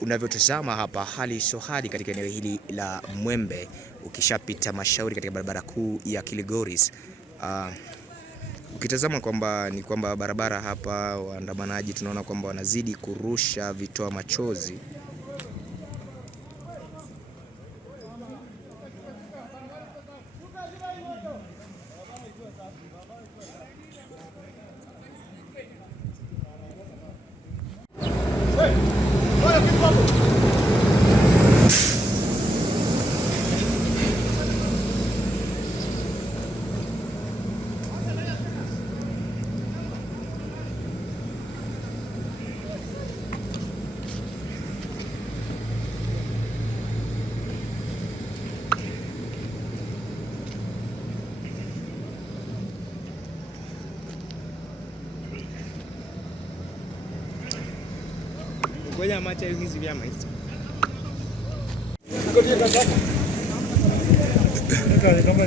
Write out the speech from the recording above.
Unavyotazama hapa hali sio hali katika eneo hili la Mwembe ukishapita Mashauri katika barabara kuu ya Kilgoris. Ukitazama kwamba barabara hapa, waandamanaji tunaona kwamba wanazidi kurusha vitoa machozi. Ngoja macha hizi vyama hizi. Kama